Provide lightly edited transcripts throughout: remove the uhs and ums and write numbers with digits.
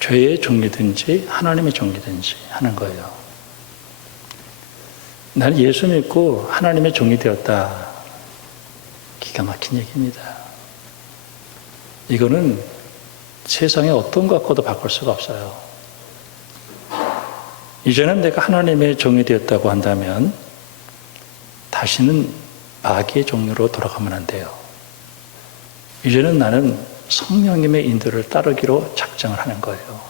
죄의 종이든지 하나님의 종이든지 하는 거예요. 나는 예수 믿고 하나님의 종이 되었다. 기가 막힌 얘기입니다. 이거는 세상의 어떤 것과도 바꿀 수가 없어요. 이제는 내가 하나님의 종이 되었다고 한다면 다시는 마귀의 종류로 돌아가면 안 돼요. 이제는 나는 성령님의 인도를 따르기로 작정을 하는 거예요.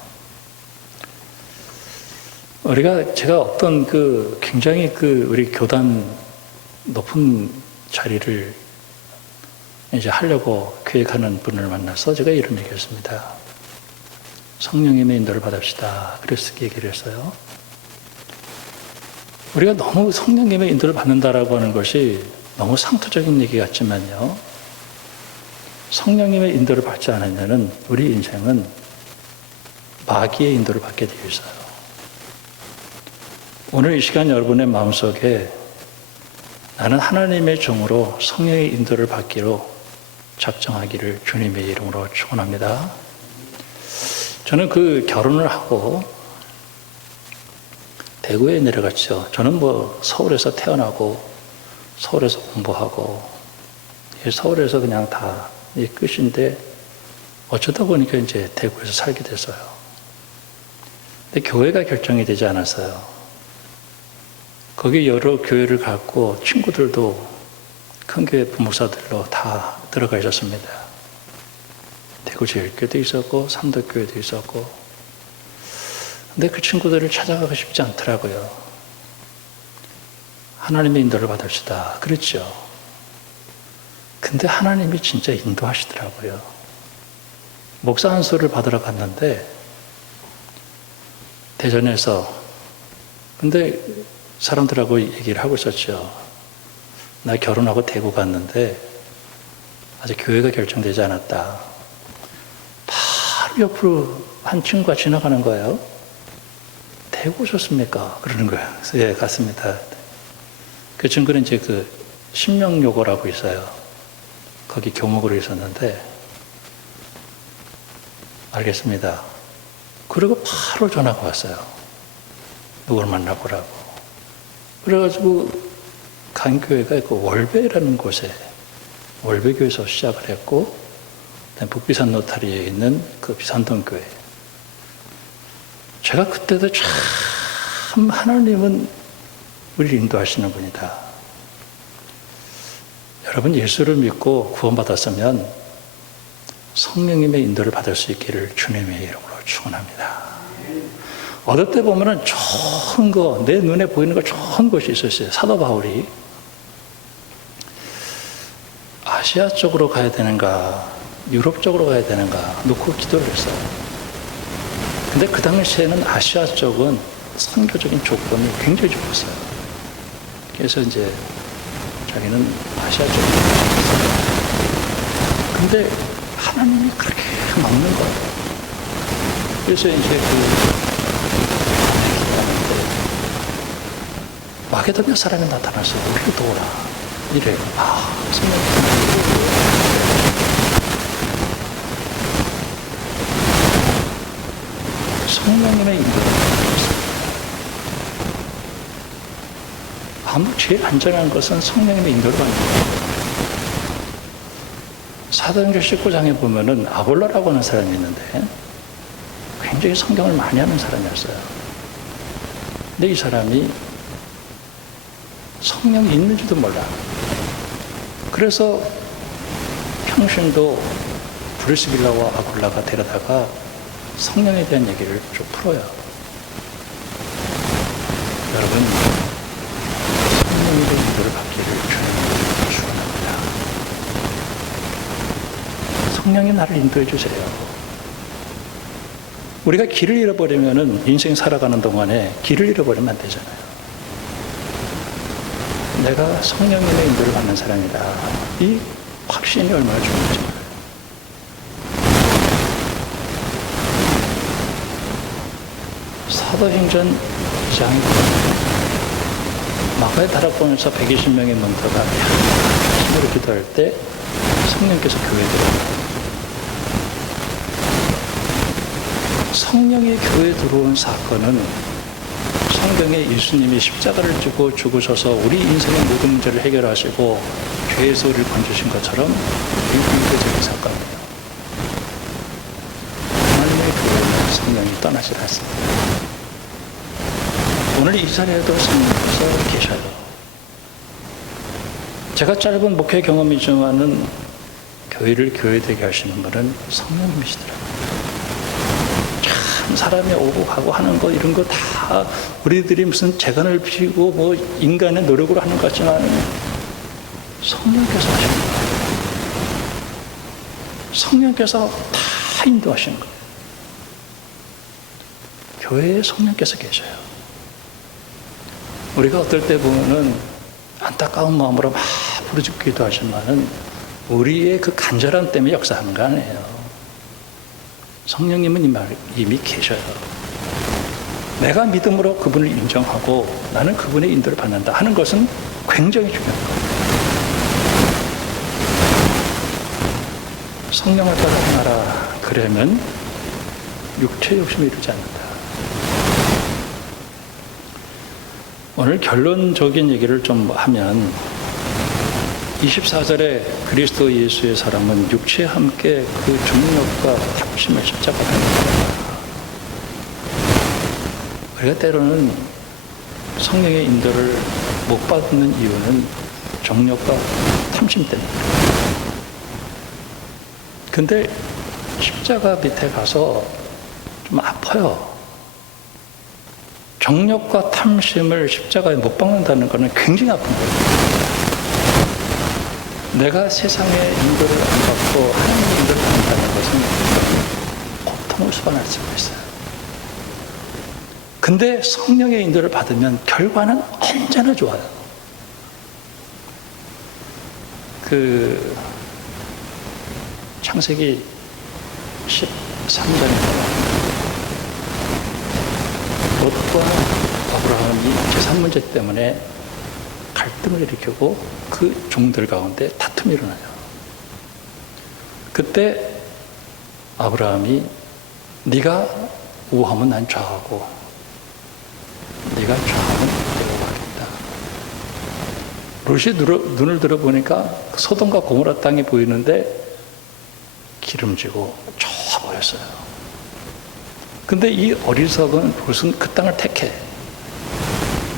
제가 어떤 굉장히 우리 교단 높은 자리를 이제 하려고 계획하는 분을 만나서 제가 이런 얘기를 했습니다. 성령님의 인도를 받읍시다. 그래서 얘기를 했어요. 우리가 너무 성령님의 인도를 받는다라고 하는 것이 너무 상투적인 얘기 같지만요. 성령님의 인도를 받지 않으면 우리 인생은 마귀의 인도를 받게 되어 있어요. 오늘 이 시간 여러분의 마음속에 나는 하나님의 종으로 성령의 인도를 받기로 작정하기를 주님의 이름으로 축원합니다. 저는 결혼을 하고 대구에 내려갔죠. 저는 서울에서 태어나고 서울에서 공부하고 서울에서 그냥 다 끝인데 어쩌다 보니까 이제 대구에서 살게 됐어요. 근데 교회가 결정이 되지 않았어요. 거기 여러 교회를 갔고 친구들도 큰 교회 부목사들로 다 들어가 있었습니다. 대구 제일교회도 있었고 삼덕교회도 있었고. 근데 그 친구들을 찾아가고 싶지 않더라고요. 하나님의 인도를 받읍시다. 그랬죠. 근데 하나님이 진짜 인도하시더라고요. 목사 안수를 받으러 갔는데 대전에서 근데 사람들하고 얘기를 하고 있었죠. 나 결혼하고 대구 갔는데 아직 교회가 결정되지 않았다. 바로 옆으로 한 친구가 지나가는 거예요. 대구 오셨습니까? 그러는 거예요. 그래서 예, 갔습니다. 그 친구는 이제 신명요고라고 있어요. 거기 교목으로 있었는데 알겠습니다. 그리고 바로 전화가 왔어요. 누굴 만나보라고. 그래가지고 간 교회가 월배라는 곳에 월배교에서 시작을 했고 북비산 노타리에 있는 비산동 교회. 제가 그때도 참 하나님은 우리를 인도하시는 분이다. 여러분 예수를 믿고 구원받았으면 성령님의 인도를 받을 수 있기를 주님의 이름으로 축원합니다. 어떨 때 보면은 좋은 거, 내 눈에 보이는 거 좋은 것이 있었어요. 사도 바울이 아시아 쪽으로 가야 되는가, 유럽 쪽으로 가야 되는가 놓고 기도를 했어요. 근데 그 당시에는 아시아 쪽은 선교적인 조건이 굉장히 좋았어요. 그래서 이제 자기는 아시아 쪽으로 갔어요. 근데 하나님이 그렇게 막는 거예요. 그래서 이제 마게도냐 사람이 나타나서 우리를 도우라. 이래요. 성령님의 인도를 받았습니다. 제일 안전한 것은 성령님의 인도를 받는 거예요. 사도행전 19장에 보면은 아볼로라고 하는 사람이 있는데 굉장히 성경을 많이 하는 사람이었어요. 근데 이 사람이 성령이 있는지도 몰라. 그래서 평신도 브리스길라와 아굴라가 데려다가 성령에 대한 얘기를 좀 풀어요. 여러분, 성령의 인도를 받기를 주님으로 축원합니다. 성령이 나를 인도해 주세요. 우리가 길을 잃어버리면은 인생 살아가는 동안에 길을 잃어버리면 안 되잖아요. 내가 성령님의 인도를 받는 사람이다. 이 확신이 얼마나 중요한지 몰라요. 사도행전 2장에 마가의 다락방에서 120명의門徒가 힘으로 기도할 때 성령께서 교회에 들어옵니다. 성령이 교회에 들어온 사건은 성경에 예수님이 십자가를 지고 죽으셔서 우리 인생의 모든 문제를 해결하시고 죄에서 우리를 건지신 것처럼 유기적인 사건이에요. 하나님의 교회는 성령이 떠나지 않습니다. 오늘 이 자리에도 성령께서 계셔요. 제가 짧은 목회 경험이지만은 교회를 교회되게 하시는 분은 성령님이시더라고요. 참 사람이 오고 가고 하는 거 이런 거 다 우리들이 무슨 재간을 피우고 뭐 인간의 노력으로 하는 것 같지만 성령께서 하시는 거예요. 성령께서 다 인도하시는 거예요. 교회에 성령께서 계셔요. 우리가 어떨 때 보면은 안타까운 마음으로 막 부르짖기도 하지만은 우리의 그 간절함 때문에 역사하는 거 아니에요. 성령님은 이미 계셔요. 내가 믿음으로 그분을 인정하고 나는 그분의 인도를 받는다 하는 것은 굉장히 중요한 거예요. 성령을 따라 행하라. 그러면 육체 욕심에 이르지 않는다. 오늘 결론적인 얘기를 좀 하면 24절에 그리스도 예수의 사람은 육체와 함께 그 중력과 탐심을 십자가에 합니다. 우리가 때로는 성령의 인도를 못 받는 이유는 정욕과 탐심 때문입니다. 근데 십자가 밑에 가서 좀 아파요. 정욕과 탐심을 십자가에 못 박는다는 것은 굉장히 아픈 거예요. 내가 세상의 인도를 안 받고 하나님의 인도를 받는다는 것은 고통을 수반할 수가 있어요. 근데 성령의 인도를 받으면 결과는 언제나 좋아요. 창세기 13장에 롯과 아브라함이 재산 문제 때문에 갈등을 일으키고 그 종들 가운데 다툼이 일어나요. 그때 아브라함이 네가 우하면 난 좌하고 네가 좌하면 우하고 하겠다. 롯이 눈을 들어보니까 소돔과 고모라 땅이 보이는데 기름지고 좋아 보였어요. 근데 이 어리석은 롯은 그 땅을 택해.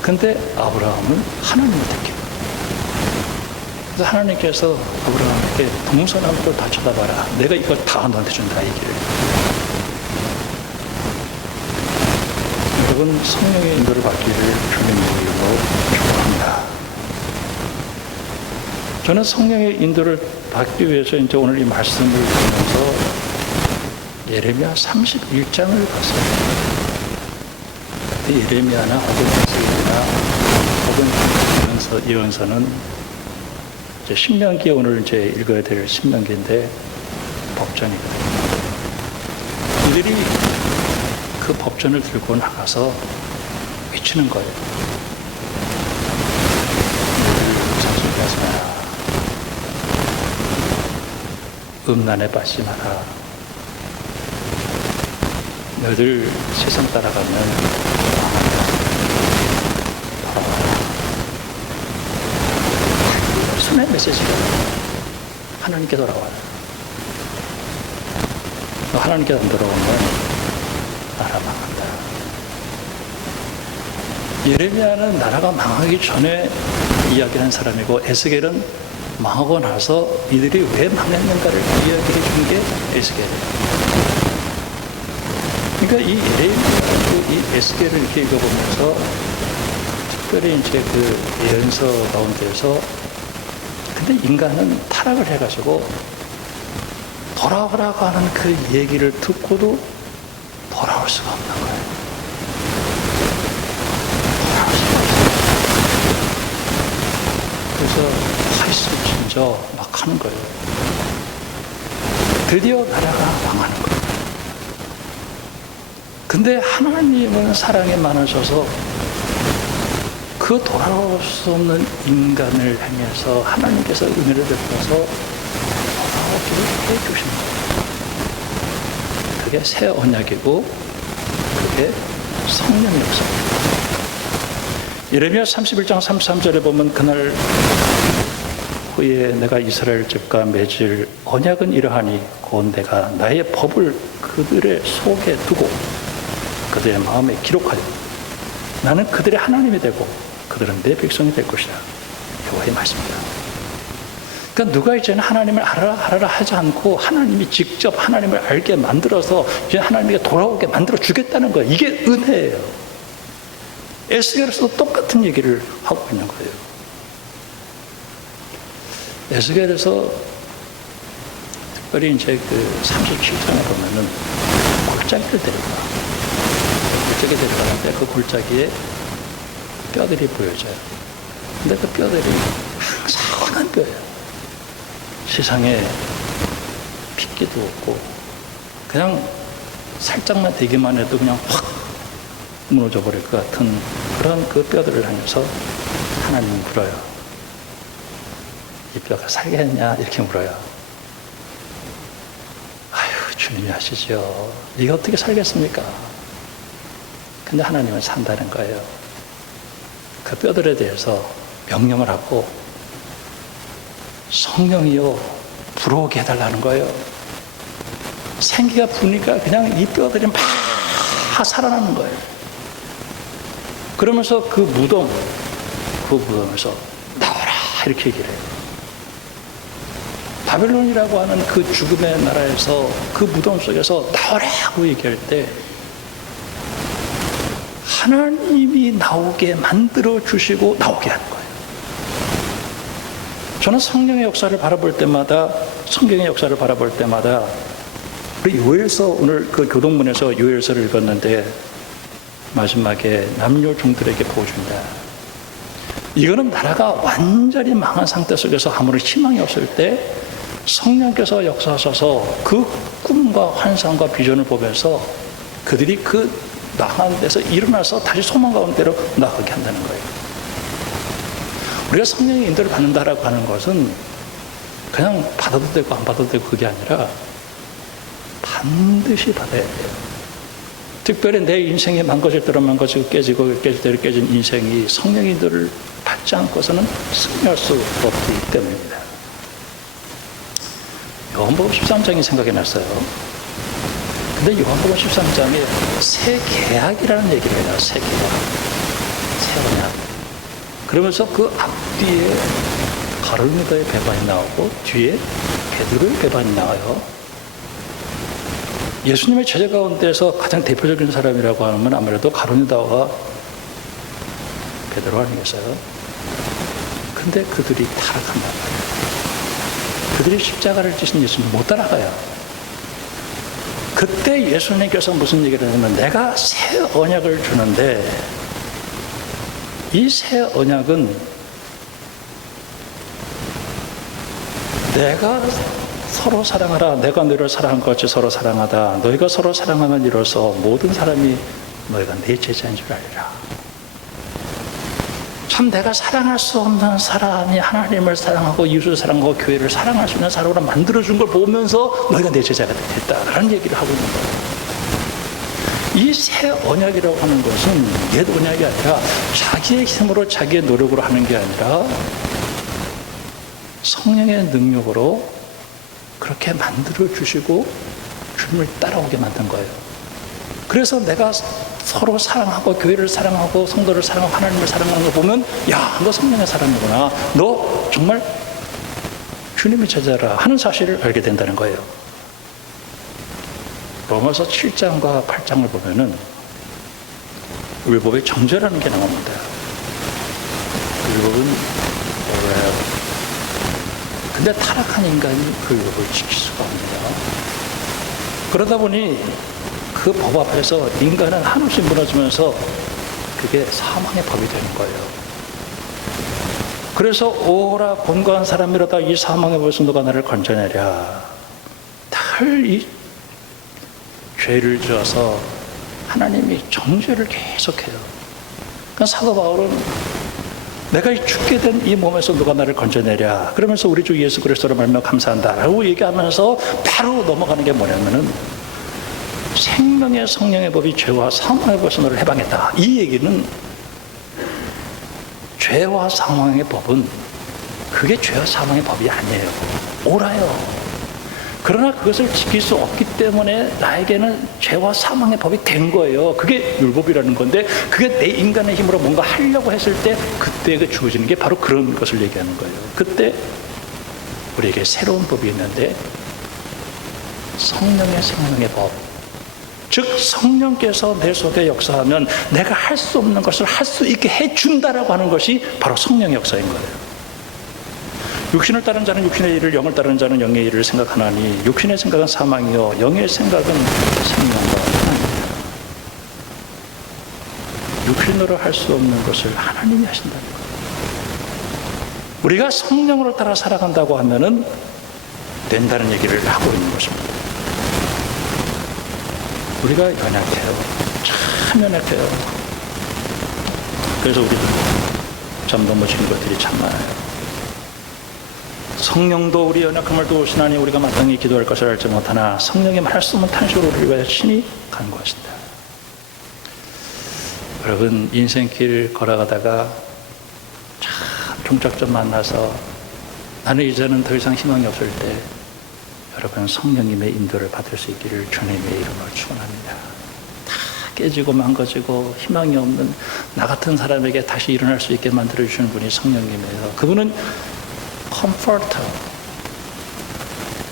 근데 아브라함은 하나님을 택해. 그래서 하나님께서 아브라함에게 동서남북을 다 쳐다봐라. 내가 이걸 다 너한테 준다, 이 길을. 여러분, 성령의 인도를 받기를 주님의 이름으로 축복합니다. 저는 성령의 인도를 받기 위해서 이제 오늘 이 말씀을 보면서 예레미야 31장을 봤어요. 예레미야나 혹은 에스겔이나 혹은 예언서는 이제 신명기 오늘 이제 읽어야 될 신명기인데 법전이거든요. 이들이 그 법전을 들고 나가서 외치는 거예요. 자식하지 마라. 음란에 빠지지 마라. 너희들 세상 따라가면 순회 메시지가 하나님께 돌아와요. 너 하나님께 안 돌아오면 나라 망한다. 예레미야는 나라가 망하기 전에 이야기한 사람이고 에스겔은 망하고 나서 이들이 왜 망했는가를 이야기해 준 게 에스겔이에요. 그러니까 이 예레미야하고 이 에스겔을 이렇게 읽어보면서 특별히 이제 그 예언서 가운데서 근데 인간은 타락을 해가지고 돌아오라고 하는 그 얘기를 듣고도 돌아올 수가 없는 거예요. 돌아올 수가 없어요. 그래서 하이스 진저 막 하는 거예요. 드디어 나라가 망하는 거예요. 근데 하나님은 사랑에 많으셔서 그 돌아올 수 없는 인간을 향해서 하나님께서 은혜를 베풀어서 돌아오기를 해주신 거예요. 그게 새 언약이고 속에 성령의 역사입니다. 예레미야 31장 33절에 보면 그날 후에 내가 이스라엘 집과 맺을 언약은 이러하니 곧 내가 나의 법을 그들의 속에 두고 그들의 마음에 기록하리. 나는 그들의 하나님이 되고 그들은 내 백성이 될 것이다. 여호와의 말씀입니다. 그러니까 누가 이제는 하나님을 알아라 하지 않고 하나님이 직접 하나님을 알게 만들어서 이제 하나님에게 돌아오게 만들어 주겠다는 거예요. 이게 은혜예요. 에스겔에서도 똑같은 얘기를 하고 있는 거예요. 에스겔에서 특별히 이제 그 37장에 보면은 골짜기를 데려가. 골짜기 데려가는데 그 골짜기에 뼈들이 보여져요. 근데 그 뼈들이 항상한 뼈예요. 세상에 핏기도 없고 그냥 살짝만 대기만 해도 그냥 확 무너져 버릴 것 같은 그런 그 뼈들을 향해서 하나님이 물어요. 이 뼈가 살겠냐? 이렇게 물어요. 아유, 주님이 하시죠. 이게 어떻게 살겠습니까? 근데 하나님은 산다는 거예요. 그 뼈들에 대해서 명령을 하고 성령이요 불어오게 해달라는 거예요. 생기가 부니까 그냥 이 뼈들이 막 살아나는 거예요. 그러면서 그 무덤에서 나와라 이렇게 얘기를 해요. 바벨론이라고 하는 그 죽음의 나라에서 그 무덤 속에서 나와라고 얘기할 때 하나님이 나오게 만들어 주시고 나오게 하는 거예요. 저는 성령의 역사를 바라볼 때마다, 성경의 역사를 바라볼 때마다 우리 요엘서, 오늘 그 교동문에서 요엘서를 읽었는데 마지막에 남녀 종들에게 보여준다. 이거는 나라가 완전히 망한 상태 속에서 아무런 희망이 없을 때 성령께서 역사하셔서 그 꿈과 환상과 비전을 보면서 그들이 그 망한 데서 일어나서 다시 소망 가운데로 나가게 한다는 거예요. 우리가 성령의 인도를 받는다라고 하는 것은 그냥 받아도 되고 안 받아도 되고 그게 아니라 반드시 받아야 돼요. 특별히 내 인생이 망가질 대로 망가지고 깨지고 깨질 대로 깨진 인생이 성령의 인도를 받지 않고서는 승리할 수 없기 때문입니다. 요한복음 13장이 생각이 났어요. 근데 요한복음 13장에 새 계약이라는 얘기를 해요. 새 계약. 새 언약. 그러면서 그 앞뒤에 가룟유다의 배반이 나오고 뒤에 베드로의 배반이 나와요. 예수님의 제자 가운데서 가장 대표적인 사람이라고 하면 아무래도 가룟유다와 베드로 아니겠어요? 근데 그들이 타락한단 말이에요. 그들이 십자가를 지신 예수님 못 따라가요. 그때 예수님께서 무슨 얘기를 하냐면 내가 새 언약을 주는데 이 새 언약은 내가 서로 사랑하라. 내가 너희를 사랑한 것 같이 서로 사랑하다. 너희가 서로 사랑하면 이로써 모든 사람이 너희가 내 제자인 줄 알리라. 참 내가 사랑할 수 없는 사람이 하나님을 사랑하고 이웃을 사랑하고 교회를 사랑할 수 있는 사람으로 만들어준 걸 보면서 너희가 내 제자가 됐다라는 얘기를 하고 있는 거예요. 이 새 언약이라고 하는 것은 옛 언약이 아니라 자기의 힘으로 자기의 노력으로 하는 게 아니라 성령의 능력으로 그렇게 만들어 주시고 주님을 따라오게 만든 거예요. 그래서 내가 서로 사랑하고 교회를 사랑하고 성도를 사랑하고 하나님을 사랑하는 걸 보면 야, 너 성령의 사람이구나. 너 정말 주님의 제자라 하는 사실을 알게 된다는 거예요. 로마서 7장과 8장을 보면은 율법의 정죄라는 게 나옵니다. 율법은 뭐예요? 근데 타락한 인간이 그 율법을 지킬 수가 없습니다. 그러다 보니 그 법 앞에서 인간은 한없이 무너지면서 그게 사망의 법이 되는 거예요. 그래서 오라 곤고한 사람이로다 이 사망의 법에서 누가 나를 건져내랴. 늘 이 죄를 지어서 하나님이 정죄를 계속해요. 그러니까 사도 바울은 내가 죽게 된 이 몸에서 누가 나를 건져내랴. 그러면서 우리 주 예수 그리스도로 말미암아 감사한다라고 얘기하면서 바로 넘어가는 게 뭐냐면은 생명의 성령의 법이 죄와 사망의 법에서 너를 해방했다. 이 얘기는 죄와 사망의 법은 그게 죄와 사망의 법이 아니에요. 옳아요. 그러나 그것을 지킬 수 없기 때문에 나에게는 죄와 사망의 법이 된 거예요. 그게 율법이라는 건데 그게 내 인간의 힘으로 뭔가 하려고 했을 때 그때 주어지는 게 바로 그런 것을 얘기하는 거예요. 그때 우리에게 새로운 법이 있는데 성령의 생명의 법, 즉 성령께서 내 속에 역사하면 내가 할 수 없는 것을 할 수 있게 해준다라고 하는 것이 바로 성령의 역사인 거예요. 육신을 따르는 자는 육신의 일을, 영을 따르는 자는 영의 일을 생각하나니 육신의 생각은 사망이요 영의 생각은 생명과 평안입니다. 육신으로 할 수 없는 것을 하나님이 하신다는 거예요. 우리가 성령으로 따라 살아간다고 하면은 된다는 얘기를 하고 있는 것입니다. 우리가 연약해요. 참 연약해요. 그래서 우리도 참 넘어지는 것들이 참 많아요. 성령도 우리 연약함을 도우시나니 우리가 마땅히 기도할 것을 알지 못하나 성령이 말할 수 없는 탄식으로 우리를 위하여 친히 간구하신다. 여러분 인생길 걸어가다가 참 종착점 만나서 나는 이제는 더 이상 희망이 없을 때 여러분 성령님의 인도를 받을 수 있기를 주님의 이름으로 축원합니다. 다 깨지고 망가지고 희망이 없는 나 같은 사람에게 다시 일어날 수 있게 만들어주시는 분이 성령님이에요. 그분은 컴포터,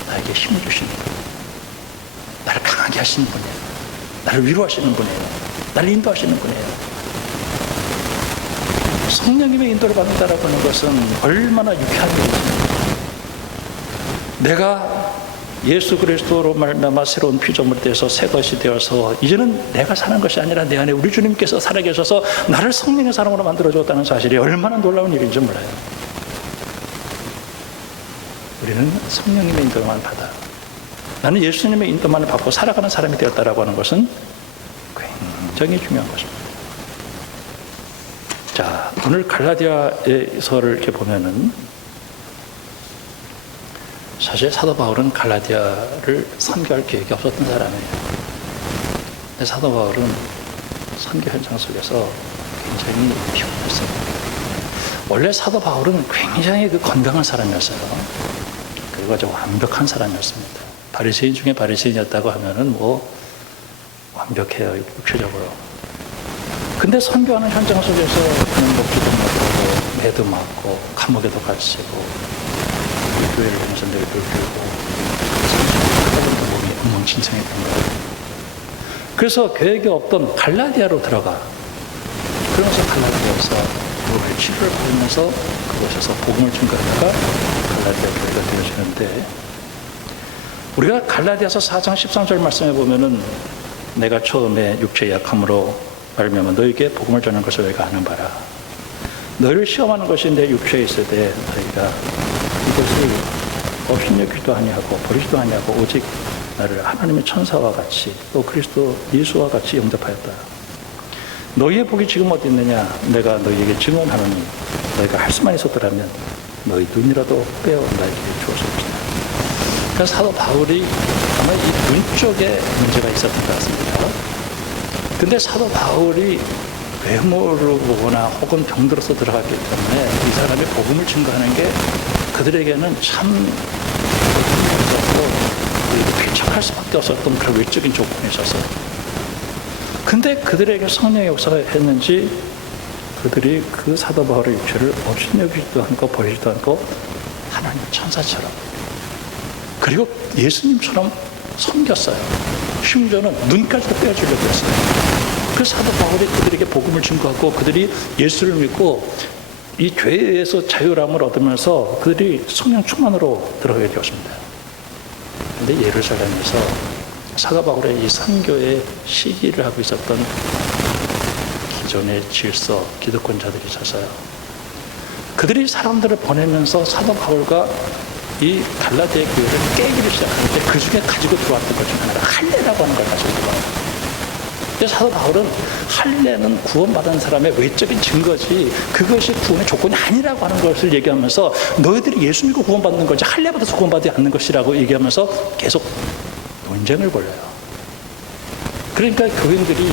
나에게 힘을 주시는 분, 나를 강하게 하시는 분이에요. 나를 위로하시는 분이에요. 나를 인도하시는 분이에요. 성령님의 인도를 받는다라고 하는 것은 얼마나 유쾌한 일입니까? 내가 예수 그리스도로 말미암아 새로운 피조물이 되어서 새 것이 되어서 이제는 내가 사는 것이 아니라 내 안에 우리 주님께서 살아계셔서 나를 성령의 사람으로 만들어줬다는 사실이 얼마나 놀라운 일인지 몰라요. 우리는 성령님의 인도만 받아. 나는 예수님의 인도만을 받고 살아가는 사람이 되었다라고 하는 것은 굉장히 중요한 것입니다. 자, 오늘 갈라디아서를 이렇게 보면은 사실 사도 바울은 갈라디아를 선교할 계획이 없었던 사람이에요. 근데 사도 바울은 선교 현장 속에서 굉장히 피곤했어요. 원래 사도 바울은 굉장히 건강한 사람이었어요. 그리고 아주 완벽한 사람이었습니다. 바리새인 중에 바리새인이었다고 하면은 완벽해요, 육체적으로. 근데 선교하는 현장 속에서 그는 먹지도 못하고 매도 맞고 감옥에도 갇히고 교회를 통해서 늘 늙고 하다 몸이 엉망진창했던 거예요. 그래서 계획이 없던 갈라디아로 들어가. 그러면서 갈라디아에서 교회 치료를 받으면서 그곳에서 복음을 증거하다가 갈라디아 교회가 되어지는데, 우리가 갈라디아서 4장 13절 말씀에 보면은 내가 처음에 육체의 약함으로 말미암아 너에게 복음을 전하는 것을 너희가 아는 바라. 너희를 시험하는 것이 내 육체에 있을 때 너희가 이것을 업신여기도 아니하고 버리지도 아니하고 오직 나를 하나님의 천사와 같이 또 그리스도 예수와 같이 영접하였다. 너희의 복이 지금 어디 있느냐? 내가 너희에게 증언하노니 너희가 할 수만 있었더라면 너희 눈이라도 빼어 나에게 주었을지라. 그러니까 사도 바울이 아마 이 눈 쪽에 문제가 있었던 것 같습니다. 근데 사도 바울이 외모로 보거나 혹은 병들어서 들어갔기 때문에 이 사람의 복음을 증거하는 게 그들에게는 참 귀착할 수밖에 없었던 그런 외적인 조건이 있었어요. 근데 그들에게 성령의 역사가 했는지 그들이 그 사도 바울의 육체를 업신여기지도 않고 버리지도 않고 하나님 천사처럼 그리고 예수님처럼 섬겼어요. 심지어는 눈까지도 떼어주려고 했어요. 그 사도 바울이 그들에게 복음을 증거하고 그들이 예수를 믿고 이 죄에서 자유함을 얻으면서 그들이 성령 충만으로 들어가게 되었습니다. 그런데 예루살렘에서 사도 바울의 이 선교의 시기를 하고 있었던 기존의 질서, 기득권자들이 있었어요. 그들이 사람들을 보내면서 사도 바울과 이 갈라디아 교회를 깨기를 시작하는데 그 중에 가지고 들어왔던 것 중에 하나가 할례라고 하는 걸 가지고 들어와요. 근데 사도 바울은 할례는 구원받은 사람의 외적인 증거지 그것이 구원의 조건이 아니라고 하는 것을 얘기하면서 너희들이 예수 믿고 구원받는 거지 할례 받아서 구원받지 않는 것이라고 얘기하면서 계속 논쟁을 벌여요. 그러니까 교인들이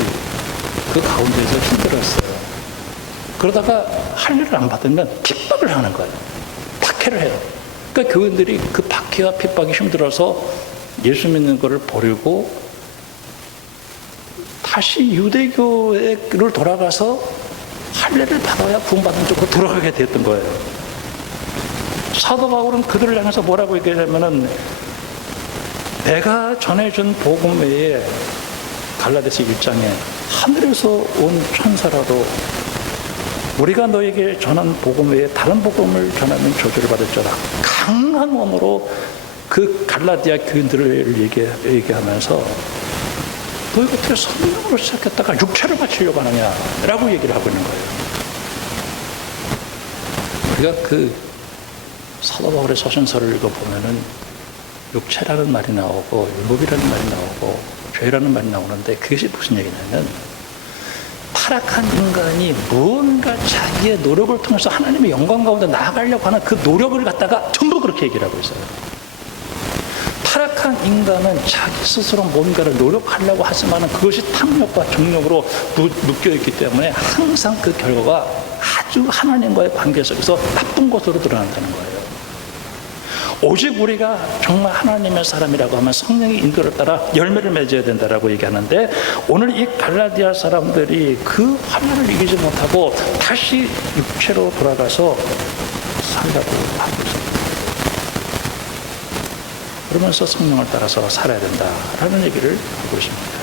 그 가운데서 힘들었어요. 그러다가 할례를 안 받으면 핍박을 하는 거예요. 박해를 해요. 그러니까 교인들이 그 박해와 핍박이 힘들어서 예수 믿는 것을 버리고 다시 유대교를 돌아가서 할례를 받아야 구원받는 쪽으로 돌아가게 됐던 거예요. 사도 바울은 그들을 향해서 뭐라고 얘기하냐면은 내가 전해준 복음 외에 갈라디아서 1장에 하늘에서 온 천사라도 우리가 너에게 전한 복음 외에 다른 복음을 전하면 저주를 받을지어다. 강한 언어로 그 갈라디아 교인들을 얘기하면서 너희가 어떻게 성령으로 시작했다가 육체를 바치려고 하느냐라고 얘기를 하고 있는 거예요. 우리가 그 사도 바울의 서신서를 읽어보면은 육체라는 말이 나오고 율법이라는 말이 나오고 죄라는 말이 나오는데 그것이 무슨 얘기냐면 타락한 인간이 무언가 자기의 노력을 통해서 하나님의 영광 가운데 나아가려고 하는 그 노력을 갖다가 전부 그렇게 얘기를 하고 있어요. 타락한 인간은 자기 스스로 뭔가를 노력하려고 하지만 그것이 탐욕과 정욕으로 묶여있기 때문에 항상 그 결과가 아주 하나님과의 관계 속에서 나쁜 것으로 드러난다는 거예요. 오직 우리가 정말 하나님의 사람이라고 하면 성령의 인도를 따라 열매를 맺어야 된다라고 얘기하는데 오늘 이 갈라디아 사람들이 그 환난을 이기지 못하고 다시 육체로 돌아가서 살려고 하고 있습니다. 그러면서 성령을 따라서 살아야 된다라는 얘기를 하고 있습니다.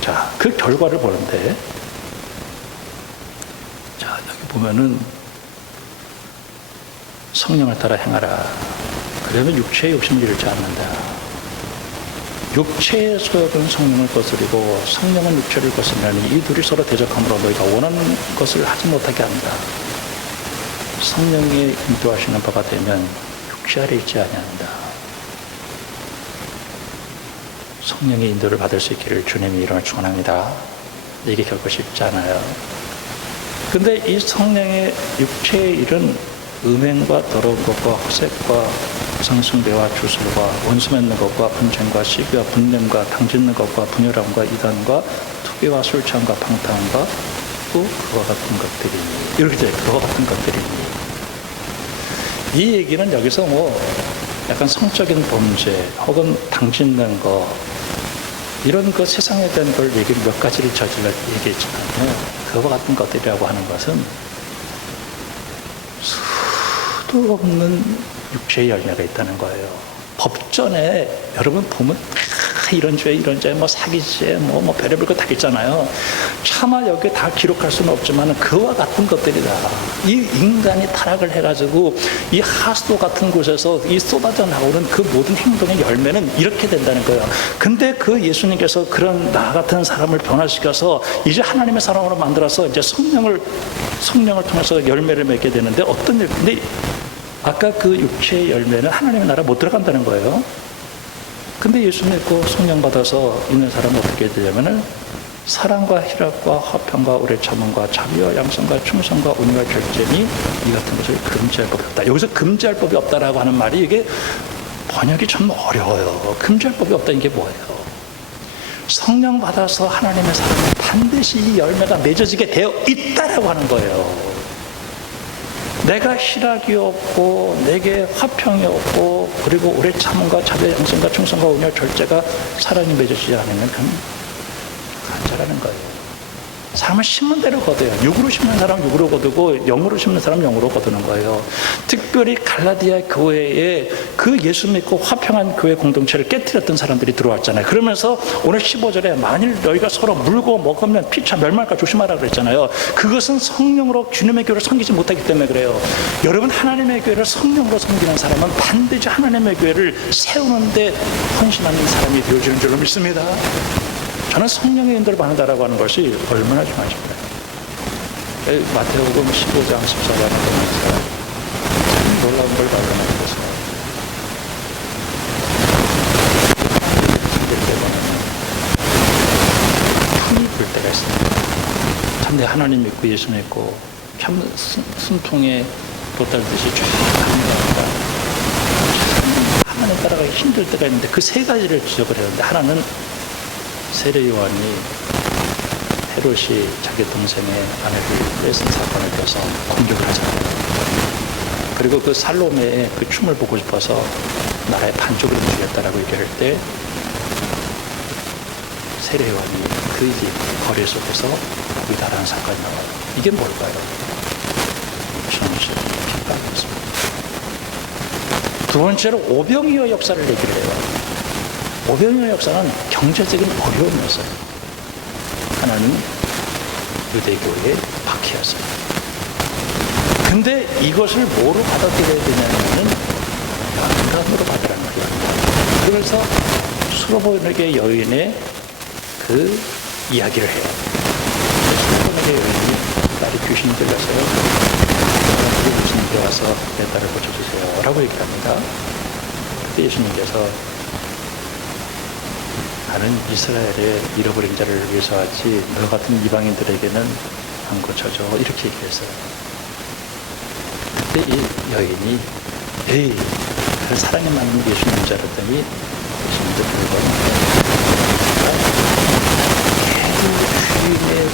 자, 그 결과를 보는데 자, 여기 보면은 성령을 따라 행하라. 그러면 육체의 욕심을 이루지 않는다. 육체의 소욕은 성령을 거스리고 성령은 육체를 거스리니 이 둘이 서로 대적함으로 너희가 원하는 것을 하지 못하게 한다. 성령이 인도하시는 바가 되면 육체 아래 있지 아니한다. 성령의 인도를 받을 수 있기를 주님의 이름을 축원합니다. 이게 결코 쉽지 않아요. 근데 이 성령의 육체의 일은 음행과 더러운 것과 흑색과 상승배와 주술과 원수 맺는 것과 분쟁과 시기와 분냄과 당짓는 것과 분열함과 이단과 투기와 술 취함과 방탕함과 또 그와 같은 것들이 이렇게 돼요. 그와 같은 것들이 이 얘기는 여기서 뭐 약간 성적인 범죄 혹은 당짓는 거 이런 그 세상에 대한 걸 몇 가지를 저질러 얘기했지만 그와 같은 것들이라고 하는 것은 수도 없는 육체의 열매가 있다는 거예요. 법전에 여러분 보면 이런 죄, 뭐 사기죄, 뭐 별의별 거 다 있잖아요. 차마 여기 다 기록할 수는 없지만 그와 같은 것들이다. 이 인간이 타락을 해가지고 이 하수도 같은 곳에서 이 쏟아져 나오는 그 모든 행동의 열매는 이렇게 된다는 거예요. 근데 그 예수님께서 그런 나 같은 사람을 변화시켜서 이제 하나님의 사람으로 만들어서 이제 성령을 통해서 열매를 맺게 되는데 어떤 일? 근데 아까 그 육체의 열매는 하나님의 나라 못 들어간다는 거예요. 근데 예수 믿고 성령 받아서 있는 사람은 어떻게 되냐면은 사랑과 희락과 화평과 오래 참음과 자비와 양성과 충성과 온유와 절제니 이 같은 것을 금지할 법이 없다. 여기서 금지할 법이 없다라고 하는 말이 이게 번역이 좀 어려워요. 금지할 법이 없다 이게 뭐예요? 성령 받아서 하나님의 사람은 반드시 이 열매가 맺어지게 되어 있다라고 하는 거예요. 내가 희락이 없고 내게 화평이 없고 그리고 오래 참음과 자비와 양성과 충성과 온유와 절제가 사랑이 맺어지지 않으면 그건 안 자라는 거예요. 사람은 심은 대로 거둬요. 육으로 심는 사람은 육으로 거두고 영으로 심는 사람은 영으로 거두는 거예요. 특별히 갈라디아 교회에 그 예수 믿고 화평한 교회 공동체를 깨뜨렸던 사람들이 들어왔잖아요. 그러면서 오늘 15절에 만일 너희가 서로 물고 먹으면 피차 멸망할까 조심하라 그랬잖아요. 그것은 성령으로 주님의 교회를 섬기지 못하기 때문에 그래요. 여러분 하나님의 교회를 성령으로 섬기는 사람은 반드시 하나님의 교회를 세우는데 헌신하는 사람이 되어지는 줄로 믿습니다. 저는 성령의 인도를 받는다라고 하는 것이 얼마나 중요하십니까? 마태복음 15장 14절을 보면서 참 놀라운 걸 발견하는 것은 풍이 불 때가 있습니다. 참 내 하나님 믿고 예수 믿고 참 순통에 돛달듯이 쫙 갑니다. 하나님 따라가기 힘들 때가 있는데 그 세 가지를 지적을 했는데 하나는 세례 요한이 헤롯이 자기 동생의 아내를 뺏은 사건에 대해서 공격을 하잖아요. 그리고 그 살로메의 그 춤을 보고 싶어서 나라의 반쪽을 주겠다라고 얘기할 때 세례 요한이 그 얘기 거리 속에서 우리나라는 사건이 나와요. 이게 뭘까요? 정신 핍박이었습니다. 두 번째로 오병이어 역사를 얘기를 해요. 오병이어 역사는 경제적인 어려움이었어요. 하나는 유대교의 박해였어요. 근데 이것을 뭐로 받아들여야 되냐면은 영감으로 받으라는 거예요. 그래서 수로보니게 여인의 그 이야기를 해요. 수로보니게 여인이 딸이 귀신이 들려서요. 예수님께 와서 내 딸을 고쳐주세요 라고 얘기를 합니다. 그때 예수님께서 나는 이스라엘의 잃어버린 자를 위해서 하지 너 같은 이방인들에게는 안 고쳐줘 이렇게 얘기했어요. 그때 이 여인이 에이 사랑에 맞는 예수님 줄 알았더니 예수님도 주인의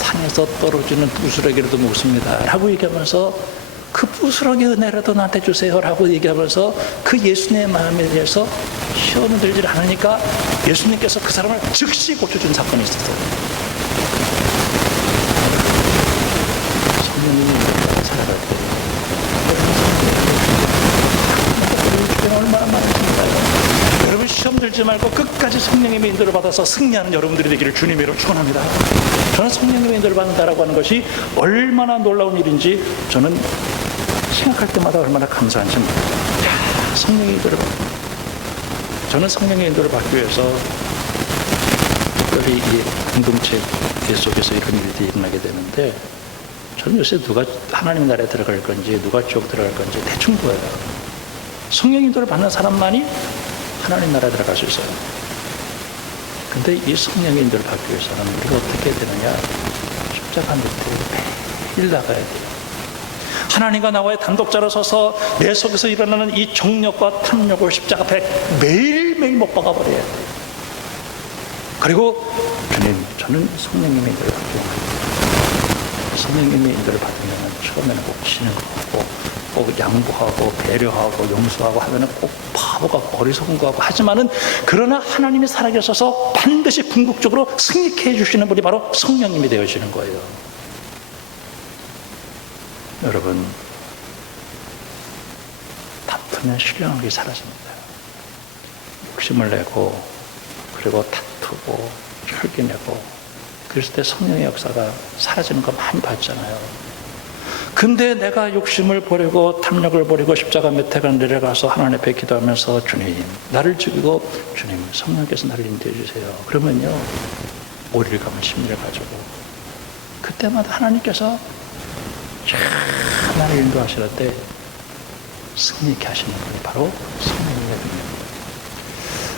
상에서 떨어지는 부스러기라도 먹습니다 라고 얘기하면서 그 부스러기 은혜라도 나한테 주세요 라고 얘기하면서 그 예수님의 마음에 대해서 시험을 들지 않으니까 예수님께서 그 사람을 즉시 고쳐준 사건이 있었어요. 성령님이 살아갈 때 얼마나 많으십니까? 여러분 시험 들지 말고 끝까지 성령님의 인도를 받아서 승리하는 여러분들이 되기를 주님의 이름으로 축원합니다. 저는 성령님의 인도를 받는다라고 하는 것이 얼마나 놀라운 일인지 저는 생각할 때마다 얼마나 감사한지 모릅니다. 성령의 인도를 받습니다. 저는 성령의 인도를 받기 위해서 특별히 이 공동체 속에서 이런 일들이 일어나게 되는데 저는 요새 누가 하나님 나라에 들어갈 건지 누가 지옥 들어갈 건지 대충 보여요. 성령 인도를 받는 사람만이 하나님 나라에 들어갈 수 있어요. 근데 이 성령의 인도를 받기 위해서는 우리가 어떻게 해야 되느냐? 십자가 밑에 매일 나가야 돼요. 하나님과 나와의 단독자로 서서 내 속에서 일어나는 이 정욕과 탐욕을 십자가 앞에 매일매일 못 박아버려야 돼요. 그리고 주님, 저는 성령님의 인도를 받기 원합니다. 성령님의 인도를 받으면 처음에는 꼭 지는 거 같고 꼭 양보하고 배려하고 용서하고 하면은 꼭 바보가 어리석은 거 같고 하지만은 그러나 하나님이 살아계셔서 반드시 궁극적으로 승리케 해주시는 분이 바로 성령님이 되어지는 거예요. 여러분, 다투면 신령한 게 사라집니다. 욕심을 내고 그리고 다투고 혈기내고 그랬을 때 성령의 역사가 사라지는 거 많이 봤잖아요. 근데 내가 욕심을 버리고 탐욕을 버리고 십자가 밑에 내려가서 하나님 앞에 기도하면서 주님 나를 죽이고 주님 성령께서 나를 인도해 주세요. 그러면요 오리를 감은 심리를 가지고 그때마다 하나님께서 나를 인도하실 때 승리케 하시는 분이 바로 성령님의 능력입니다.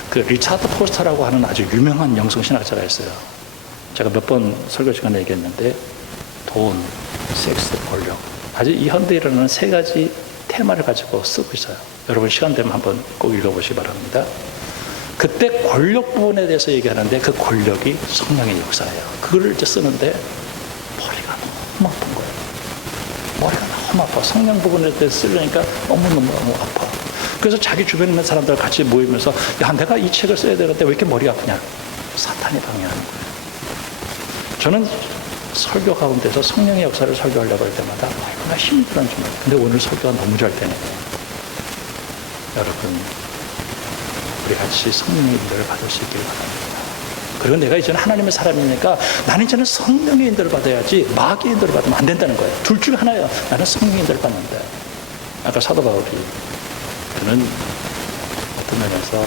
그 리차드 포스터라고 하는 아주 유명한 영성신학자가 있어요. 제가 몇 번 설교 시간에 얘기했는데 돈, 섹스, 권력 아주 이 현대에 일어나는 세 가지 테마를 가지고 쓰고 있어요. 여러분 시간 되면 한번 꼭 읽어보시기 바랍니다. 그때 권력 부분에 대해서 얘기하는데 그 권력이 성령의 역사예요. 그걸 이제 쓰는데 머리가 너무 아픈 거예요. 머리가 너무 아파. 성령 부분에 대해서 쓰려니까 너무너무 아파. 그래서 자기 주변에 있는 사람들 같이 모이면서 야 내가 이 책을 써야 되는데 왜 이렇게 머리가 아프냐. 사탄이 방해하는 거예요. 저는 설교 가운데서 성령의 역사를 설교하려고 할 때마다 얼마나 힘들었는지 몰라요. 근데 오늘 설교가 너무 잘 되네요. 여러분, 우리 같이 성령의 인도를 받을 수 있기를 바랍니다. 그리고 내가 이제는 하나님의 사람이니까 나는 이제는 성령의 인도를 받아야지 마귀의 인도를 받으면 안 된다는 거예요. 둘 중에 하나예요. 나는 성령의 인도를 받는다. 아까 사도 바울이 그는 어떤 면에서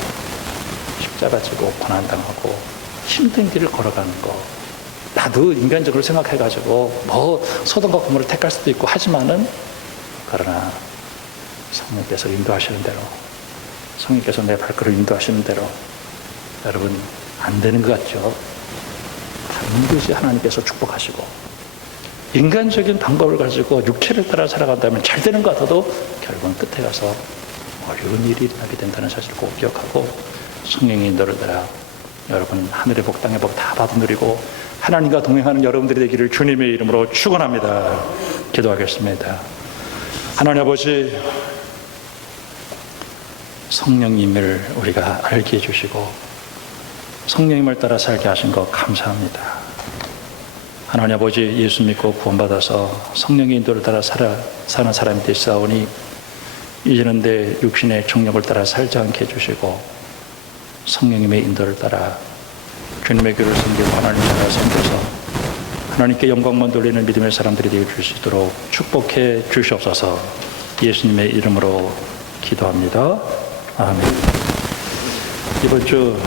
십자가 지고 고난당하고 힘든 길을 걸어가는 거 나도 인간적으로 생각해가지고 뭐 소돔과 고모를 택할 수도 있고 하지만은 그러나 성령께서 인도하시는 대로 성령께서 내 발걸음을 인도하시는 대로 여러분 안 되는 것 같죠? 반드시 하나님께서 축복하시고 인간적인 방법을 가지고 육체를 따라 살아간다면 잘 되는 것 같아도 결국은 끝에 가서 어려운 일이 일어나게 된다는 사실을 꼭 기억하고 성령의 인도를 따라 여러분 하늘의 복 땅의 복 다 받아 누리고 하나님과 동행하는 여러분들이 되기를 주님의 이름으로 축원합니다. 기도하겠습니다. 하나님 아버지, 성령님을 우리가 알게 해주시고 성령님을 따라 살게 하신 것 감사합니다. 하나님 아버지, 예수 믿고 구원받아서 성령의 인도를 따라 사는 사람이 되사오니 이제는 내 육신의 정욕을 따라 살지 않게 해주시고 성령님의 인도를 따라 주님의 교를 섬기고 하나님 나라 섬겨서 하나님께 영광만 돌리는 믿음의 사람들이 되어 줄 수 있도록 축복해 주시옵소서. 예수님의 이름으로 기도합니다. 아멘. 이번 주